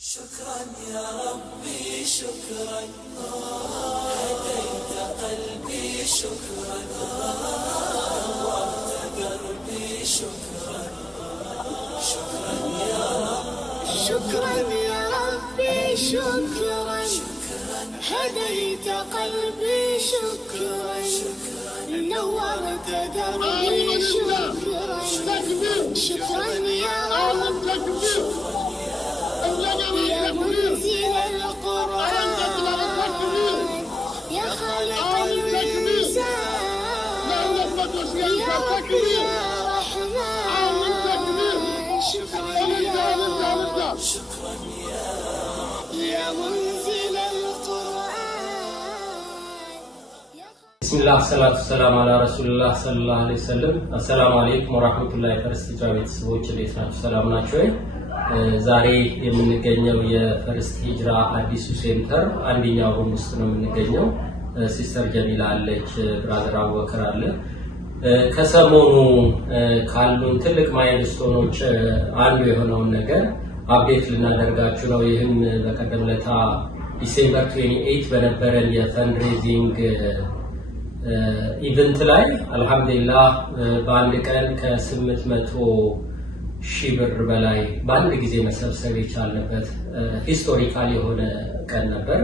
شكرا يا ربي شكرا هديت قلبي شكرا نورت قلبي شكرا شكرا يا ربي شكرا يا ربي شكرا هديت قلبي شكرا نورت دربي شكرا شكرا يا رب يا منزل القرآن يا خالق الإنسان يا رب يا رحمن شكرا يا رب شكرا يا منزل القرآن بسم الله الصلاة والسلام على رسول الله صلى الله عليه وسلم السلام عليكم ورحمة الله وبركاته ሰዎች እንዴት ናችሁ ሰላም ናችሁ ዛሬ የምንገኘው የፈርስት ሂጅራ አዲሱ ሴንተር አንደኛው ሩም ውስጥ ነው የምንገኘው ሲስተር ጀሚላ አለች ብራዘር አወከር አለ ከሰሞኑ ካሉን ትልቅ ማይልስቶኖች አንዱ የሆነውን ነገር አፕዴት ልናደርጋችሁ ነው ይህም በቀደምለታ ዲሴምበር 28 በነበረን የፈንድሬዚንግ ኢቨንት ላይ አልহামዱሊላህ በአንድ ቀን ከ800 ሺህ ብር በላይ በአንድ ጊዜ መሰብሰብ የቻልንበት ሂስቶሪካል የሆነ ቀን ነበር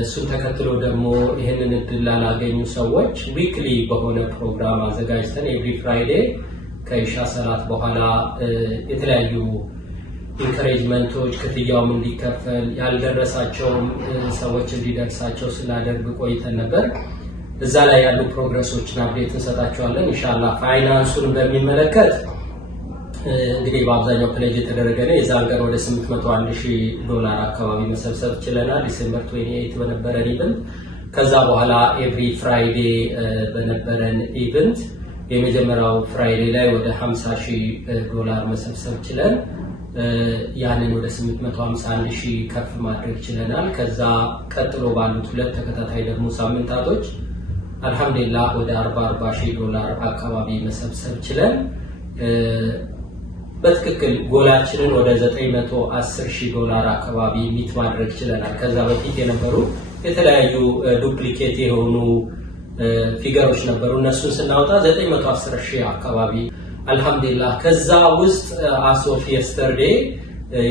እሱን ተከትሎ ደግሞ ይሄንን እድል ላገኙ ሰዎች ዊክሊ በሆነ ፕሮግራም አዘጋጅተን ኤቭሪ ፍራይዴ ከኢሻ ሰላት በኋላ የተለያዩ ኢንካሬጅመንቶች ክፍያውም እንዲከፈል ያልደረሳቸው ሰዎች እንዲደርሳቸው ስናደርግ ቆይተን ነበር እዛ ላይ ያሉ ፕሮግረሶችን አፕዴት እንሰጣቸዋለን ኢንሻአላህ ፋይናንሱን በሚመለከት እንግዲህ በአብዛኛው ፕሌጅ የተደረገ ነው የዛን ቀን ወደ $801,000 አካባቢ መሰብሰብ ችለናል ዲሴምበር 28 በነበረን ኢቨንት ከዛ በኋላ ኤቭሪ ፍራይዴ በነበረን ኢቨንት የመጀመሪያው ፍራይዴ ላይ ወደ $50,000 መሰብሰብ ችለን ያንን ወደ $851,000 ከፍ ማድረግ ችለናል ከዛ ቀጥሎ ባሉት ሁለት ተከታታይ ደግሞ ሳምንታቶች አልহামዱሊላህ ወደ $40,000 አካባቢ መሰብሰብ ችለን በትክክል ጎላችንን ወደ $910,000 አካባቢ ሚት ማድረግ ችለናል ከዛ በፊት የነበሩ የተለያዩ ዱፕሊኬት የሆኑ ፊገሮች ነበሩ እነሱን ስናወጣ 910,000 አካባቢ አልহামዱሊላህ ከዛ ውስጥ አሶፍ የስተርዴ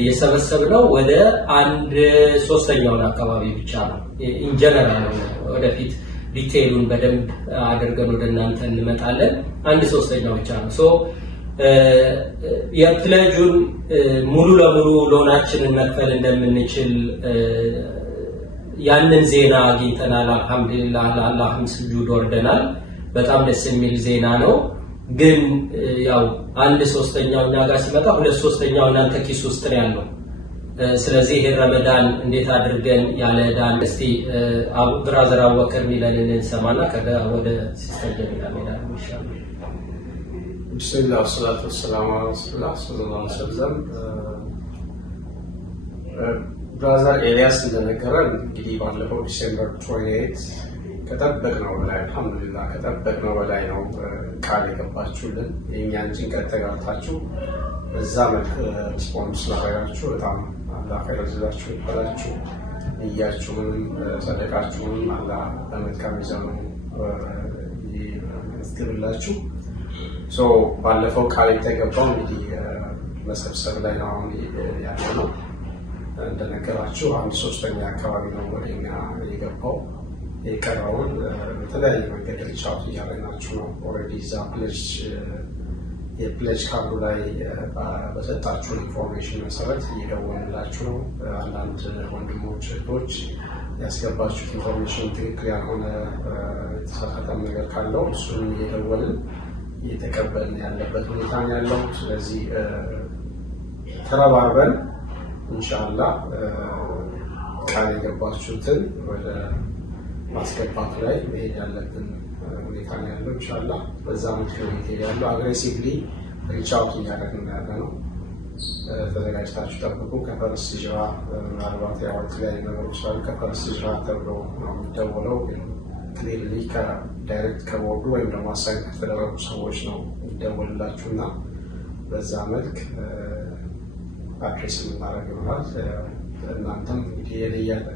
የሰበሰብነው ወደ 1/3 አካባቢ ብቻ ነው ኢን ጀነራል ወደፊት ዲቴይሉን በደንብ አድርገን ወደ እናንተ እንመጣለን 1/3 ብቻ ነው ሶ የፕሌጁን ሙሉ ለሙሉ ሎናችንን መክፈል እንደምንችል ያንን ዜና አግኝተናል አልহামዱሊላህ ለአላህም ስጁድ ወርደናል በጣም ደስ የሚል ዜና ነው ግን ያው 1/3 እኛ ጋር ሲመጣ 2/3 እናንተ ኪስ ውስጥ ነው ያለው ስለዚህ ይሄ ረመዳን እንዴት አድርገን ያለ ዳን እስቲ ብራዘር አወከር ሚለንን እንሰማና ከዛ ወደ ሲስተር ጀሚላ ሜዳን ኢንሻአላህ بسم الله والصلاة والسلام على رسول الله صلى الله عليه وسلم ብራዘር ኤልያስ እንደነገረን እንግዲህ ባለፈው ዲሴምበር 28 ከጠበቅነው በላይ አልহামዱሊላህ ከጠበቅነው በላይ ነው ቃል የገባችሁልን የኛን ጭንቀት ተጋርታችሁ በዛ መልክ ሪስፖንስ ስላደረጋችሁ በጣም አላህ ይረዝላችሁ ይባላችሁ እያችሁንም ሰደቃችሁንም አላህ በመልካም ይዘኑ ይስጥላችሁ ሶ ባለፈው ቃል የተገባው እንግዲህ መሰብሰብ ላይ ነው ያለው እንደነገራችሁ 1/3 አካባቢ ነው ወደኛ የገባው የቀረውን በተለያየ መንገድ ሪቻውት እያደረግናችሁ ነው ኦልሬዲ ዛ ፕሌጅ የፕሌጅ ካርዱ ላይ በሰጣችሁ ኢንፎርሜሽን መሰረት እየደወልንላችሁ ነው አንዳንድ ወንድሞች እህቶች ያስገባችሁት ኢንፎርሜሽን ትክክል ያልሆነ የተሳሳተ ነገር ካለው እሱን እየደወልን እየተቀበልን ያለበት ሁኔታ ነው ያለው ስለዚህ ተረባርበን ኢንሻአላህ ቃል የገባችሁትን ወደ ማስገባት ላይ መሄድ ያለብን ሁኔታ ነው ያለው ኢንሻአላህ በዛ ምክንያት ያለው አግሬሲቭሊ ሪች አውት እያደረግን ያለነው ተዘጋጅታችሁ ጠብቁ ከፈርስ ጅራ ምናልባት ያው ላይ ነገሮች አሉ ከፈርስ ጅራ ተብሎ ነው የሚደወለው ክሊርሊ ከዳይሬክት ከቦርዱ ወይም ደግሞ አሳይን ከተደረጉ ሰዎች ነው የሚደወልላችሁና በዛ መልክ አድሬስ የምናደርግ ይሆናል። እናንተም እንግዲህ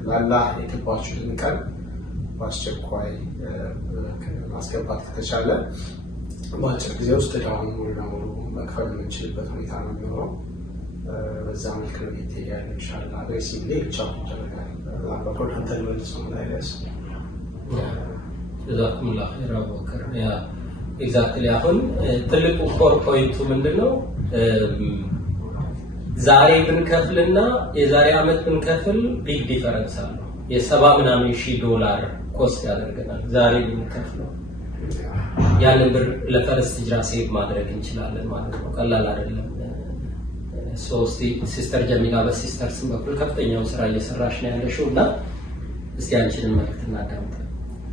ለአላህ የገባችሁትን ቀን በአስቸኳይ ማስገባት ከተቻለ በአጭር ጊዜ ውስጥ ዕዳውን ሙሉ ለሙሉ መክፈል የምንችልበት ሁኔታ ነው የሚሆነው። በዛ መልክ ነው ይታያል። ኢንሻአላህ አድሬስ ላይ ብቻ ይደረጋል። አባኮ አንተ ልመልስ ነው አይደል? ጀዛኩሙላህ ኸይር አቡበከር። ያ ኤግዛክትሊ አሁን ትልቁ ኮር ፖይንቱ ምንድነው? ዛሬ ብንከፍልና የዛሬ ዓመት ብንከፍል ቢግ ዲፈረንስ አለው። $70,000 ኮስት ያደርገናል ዛሬ ብንከፍለው። ያንን ብር ለፈረስት ሂጅራ ሴቭ ማድረግ እንችላለን ማለት ነው። ቀላል አይደለም። ሶስት ሲስተር ጀሚላ በሲስተርስ በኩል ከፍተኛውን ስራ እየሰራሽ ነው ያለሽው እና እስቲ አንቺን መልእክት እናዳምጥ።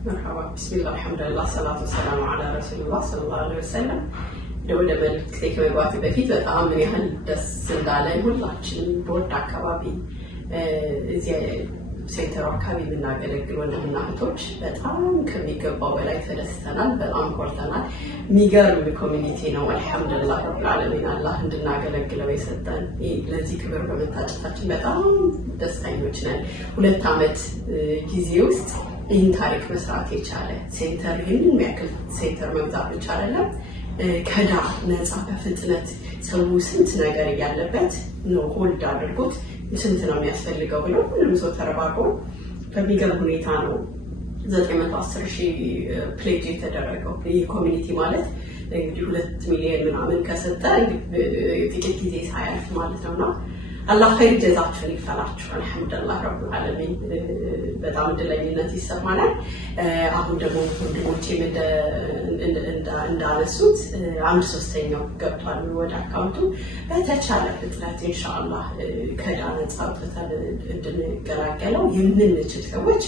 መርሐባ ቢስሚላህ አልሐምዱሊላህ ሰላቱ ወሰላሙ ዐላ ረሱሊላህ ሰለላሁ ዐለይሂ ወሰለም። ወደ መልእክቴ ከመግባቴ በፊት በጣም ምን ያህል ደስ እንዳለን ሁላችንም በወድ አካባቢ እዚህ ሴንተሩ አካባቢ የምናገለግል ወንድምና እህቶች በጣም ከሚገባው በላይ ተደስተናል። በጣም ኮርተናል። የሚገርም ኮሚኒቲ ነው። አልሐምዱሊላህ ረብል ዓለሚን አላህ እንድናገለግለው የሰጠን ለዚህ ክብር በመታጨታችን በጣም ደስተኞች ነን። 2 ዓመት ጊዜ ውስጥ ይህን ታሪክ መስራት የቻለ ሴንተር ይህን የሚያክል ሴንተር መግዛት ብቻ አይደለም፣ ከዳ ነፃ በፍጥነት ሰው ስንት ነገር እያለበት ነው ሆልድ አድርጎት ስንት ነው የሚያስፈልገው ብሎ ሁሉም ሰው ተረባርቦ በሚገርም ሁኔታ ነው 910,000 ፕሌጅ የተደረገው። ይህ ኮሚኒቲ ማለት እንግዲህ 2 ሚሊዮን ምናምን ከሰጠ ጥቂት ጊዜ ሳያልፍ ማለት ነውና አላህ ኸይር ጀዛችሁን ይክፈላችሁ። አልሐምዱሊላህ ረብል ዓለሚን በጣም እድለኝነት ይሰማናል። አሁን ደግሞ ወንድሞቼም እንዳነሱት 1/3 ገብቷል ወደ አካውንቱ። በተቻለ ፍጥነት ኢንሻአላህ ከዳ ነፃ ወጥተን እንድንገላገለው የምንችል ሰዎች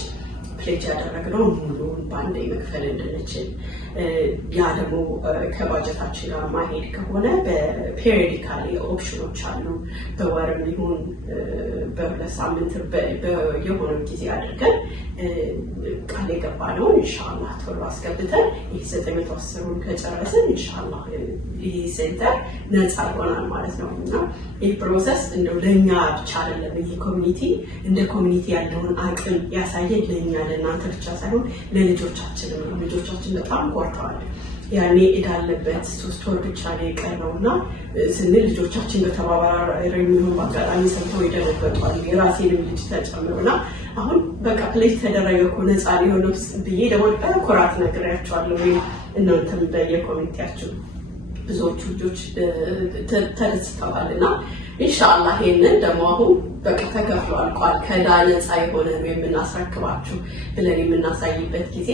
ፕሌጅ ያደረግነው ሙሉውን በአንዴ መክፈል እንድንችል፣ ያ ደግሞ ከባጀታችን ጋር ማሄድ ከሆነ በፔሪዲካሊ ኦፕሽኖች አሉ። በወርም ይሁን በ2 ሳምንት የሆነ ጊዜ አድርገን ቃል የገባነውን ኢንሻአላህ ቶሎ አስገብተን ይህ 910ን ከጨረስን ኢንሻአላህ ይህ ሴንተር ነፃ ይሆናል ማለት ነው። እና ይህ ፕሮሰስ እንደው ለእኛ ብቻ አይደለም። ይህ ኮሚኒቲ እንደ ኮሚኒቲ ያለውን አቅም ያሳየን ለእኛ ለእናንተ ብቻ ሳይሆን ለልጆቻችንም ነው። ልጆቻችን በጣም ቆርጠዋል። ያኔ እዳለበት 3 ወር ብቻ ነው የቀረው እና ስንል ልጆቻችን በተባባሪ የሚሆን በአጋጣሚ ሰምተው ይደነገጧል። የራሴንም ልጅ ተጨምሮና አሁን በቃ ፕሌጅ ተደረገ እኮ ነፃ ሊሆነው ብዬ ደግሞ በኩራት ነግሬያቸዋለሁ። እናንተም በየኮሚኒቲያችሁ ብዙዎቹ ልጆች ተደስተዋል እና ኢንሻአላህ ይሄንን ደግሞ አሁን በቃ ተከፍሎ አልቋል። ከዳ ነፃ የሆነ ነው የምናስረክባችሁ ብለን የምናሳይበት ጊዜ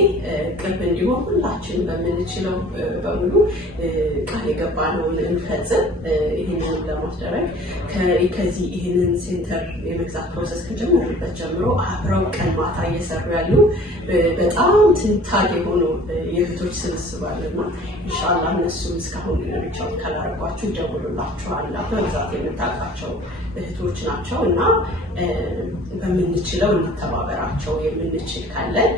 ቅርብ እንዲሆን ሁላችን በምንችለው በሙሉ ቃል የገባነውን እንፈጽም። ይህንን ለማስደረግ ከዚህ ይህንን ሴንተር የመግዛት ፕሮሰስ ከጀመሩበት ጀምሮ አብረው ቀን ማታ እየሰሩ ያሉ በጣም ትንታግ የሆኑ የእህቶች ስብስብ አለና ኢንሻአላህ እነሱም እስካሁን ሪቻርድ ካላረጓችሁ ይደውሉላችኋል። በብዛት የምታውቃቸው እህቶች ናቸው እና በምንችለው እንተባበራቸው። የምንችል ካለን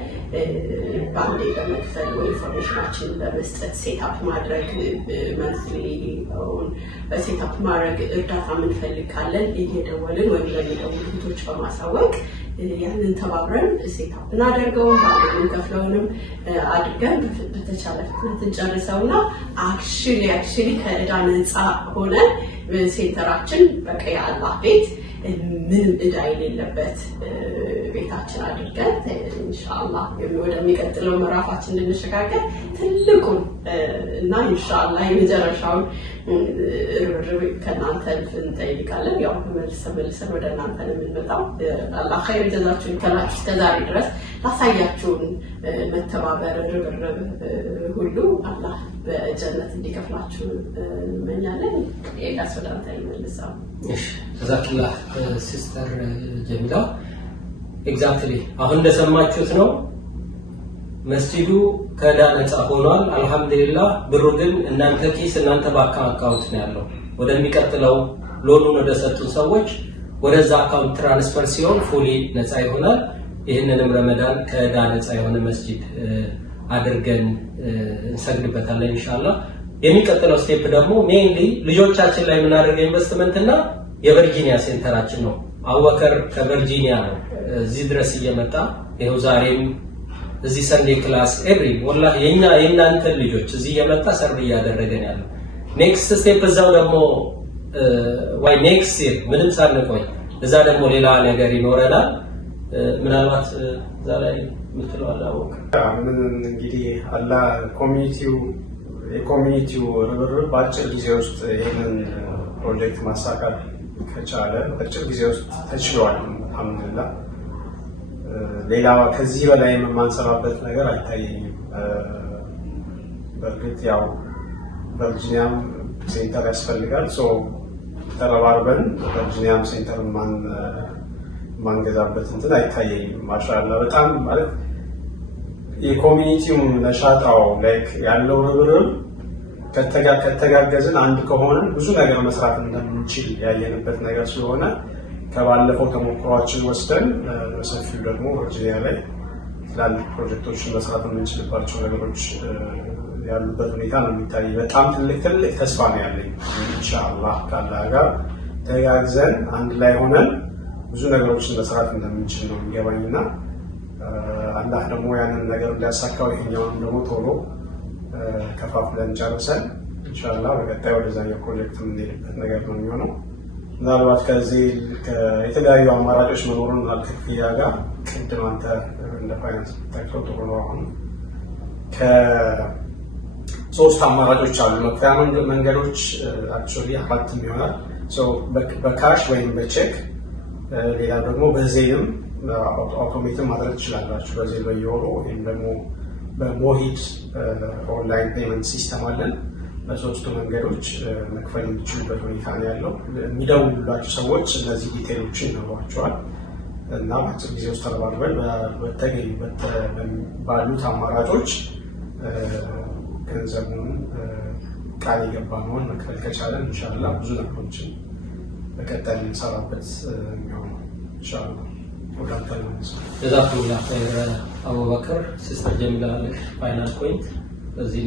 በአንዴ በመክፈል ወይ ኢንፎርሜሽናችንን በመስጠት ሴታፕ ማድረግ መንስሊ በሴታፕ ማድረግ እርዳታ የምንፈልግ ካለን እየደወልን ወይም ለሚደውሉ እህቶች በማሳወቅ ያንን ተባብረን ሴታፕ እናደርገውን በአንድ የምንከፍለውንም አድርገን በተቻለ ፍጥነት እንጨርሰውና አክቹሊ ከዕዳ ነፃ ሆነ ሴንተራችን በቃ የአላህ ቤት ምንም ዕዳ የሌለበት ቤታችን አድርገን ኢንሻአላህ ወደሚቀጥለው ምዕራፋችን እንድንሸጋገር ትልቁን እና ኢንሻአላህ የመጨረሻውን ርብርብ ከእናንተ እንጠይቃለን። ያው መልሰን ወደ እናንተ ነው የምንመጣው። አላህ ኸይር ጀዛችሁን ይክፈላችሁ። እስከዛሬ ድረስ ላሳያችሁን መተባበር ርብርብ ሁሉ አላህ በጀነት እንዲከፍላችሁ እንመኛለን። ኤልያስ ወደ አንተ ይመልሳል። እሺ ጀዛኪላህ ሲስተር ጀሚላ። ኤግዛክትሊ አሁን እንደሰማችሁት ነው። መስጂዱ ከዕዳ ነፃ ሆኗል አልহামዱሊላህ። ብሩ ግን እናንተ ኪስ እናንተ ባንክ አካውንት ነው ያለው። ወደሚቀጥለው ሎኑን ወደ ሰጡን ሰዎች ወደዛ አካውንት ትራንስፈር ሲሆን ፉሊ ነፃ ይሆናል። ይህንንም ረመዳን ከዕዳ ነፃ የሆነ መስጂድ አድርገን እንሰግድበታለን ኢንሻአላህ። የሚቀጥለው ስቴፕ ደግሞ ሜይንሊ ልጆቻችን ላይ የምናደርገው ኢንቨስትመንት እና የቨርጂኒያ ሴንተራችን ነው። አቡበከር ከቨርጂኒያ ነው እዚህ ድረስ እየመጣ ይኸው ዛሬም እዚህ ሰንዴ ክላስ ኤቭሪ ወላሂ የእናንተ ልጆች እዚህ እየመጣ ሰርቭ እያደረገን ያለው ኔክስት ስቴፕ እዛው ደግሞ ወይ ኔክስት ይር ምንም ሳንቆይ እዛ ደግሞ ሌላ ነገር ይኖረናል። ምናልባት እዛ ላይ ምትለው አላወቅ ምን እንግዲህ አላ የኮሚኒቲው ርብርብ በአጭር ጊዜ ውስጥ ይህንን ፕሮጀክት ማሳካት ከቻለ በአጭር ጊዜ ውስጥ ተችሏል። አልሐምዱሊላህ ሌላ ከዚህ በላይ የማንሰራበት ነገር አይታየኝም። በእርግጥ ያው ቨርጂኒያም ሴንተር ያስፈልጋል። ተረባርበን ቨርጂኒያም ሴንተር ማንገዛበት እንትን አይታየኝም። ማሻአላህ በጣም ማለት የኮሚኒቲው ነሻጣው ላይክ ያለው ርብርብ ከተጋገዝን አንድ ከሆነ ብዙ ነገር መስራት እንደምንችል ያየንበት ነገር ስለሆነ ከባለፈው ተሞክሯችን ወስደን በሰፊው ደግሞ ቨርጂኒያ ላይ ትላልቅ ፕሮጀክቶችን መስራት የምንችልባቸው ነገሮች ያሉበት ሁኔታ ነው የሚታይ። በጣም ትልቅ ተስፋ ነው ያለኝ። ኢንሻአላህ ከአላህ ጋር ተጋግዘን አንድ ላይ ሆነን ብዙ ነገሮችን መስራት እንደምንችል ነው የሚገባኝና አላህ ደግሞ ያንን ነገር እንዲያሳካው ይሄኛውን ደግሞ ቶሎ ከፋፍለን ጨርሰን ኢንሻአላህ በቀጣይ ወደዛኛው ፕሮጀክት የምንሄድበት ነገር ነው የሚሆነው። ምናልባት ከዚህ የተለያዩ አማራጮች መኖሩን አልክፍያ ጋር ቅድም አንተ እንደ ፋይናንስ ተክሎ ጥሩ ነው። አሁን ከሶስት አማራጮች አሉ መክፈያ መንገዶች አክቹዋሊ አራትም ይሆናል። በካሽ ወይም በቼክ ሌላ ደግሞ በዜልም አውቶሜትን ማድረግ ትችላላችሁ። በዜል በየወሩ ወይም ደግሞ በሞሂድ ኦንላይን ፔመንት ሲስተም አለን። በሶስቱ መንገዶች መክፈል የሚችሉበት ሁኔታ ነው ያለው። የሚደውሉላችሁ ሰዎች እነዚህ ዲቴሎችን ይነግሯቸዋል እና በአጭር ጊዜ ውስጥ ተረባርበን በተገኙበት ባሉት አማራጮች ገንዘቡን ቃል የገባነውን መክፈል ከቻለን ኢንሻአላህ ብዙ ነገሮችን በቀጣይ እንሰራበት የሚሆነው ኢንሻአላህ። ጀዛኩሙላህ ኸይር አቡበከር። ሲስተር ጀሚላ ፋይናል ፖይንት በዚህ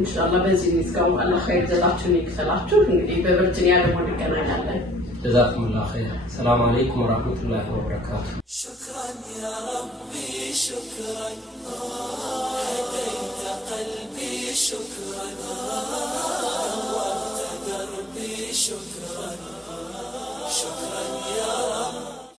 ኢንሻአላህ በዚህ ምስጋው አላህ ኸይር ጀዛችሁን ይክፈላችሁ። እንግዲህ በቨርጂኒያ ደግሞ እንገናኛለን። ጀዛኩሙላህ ኸይር። ሰላም አለይኩም ወራህመቱላሂ ወበረካቱ። شكرا يا ربي شكرا هديت قلبي شكرا نورت دربي شكرا شكرا يا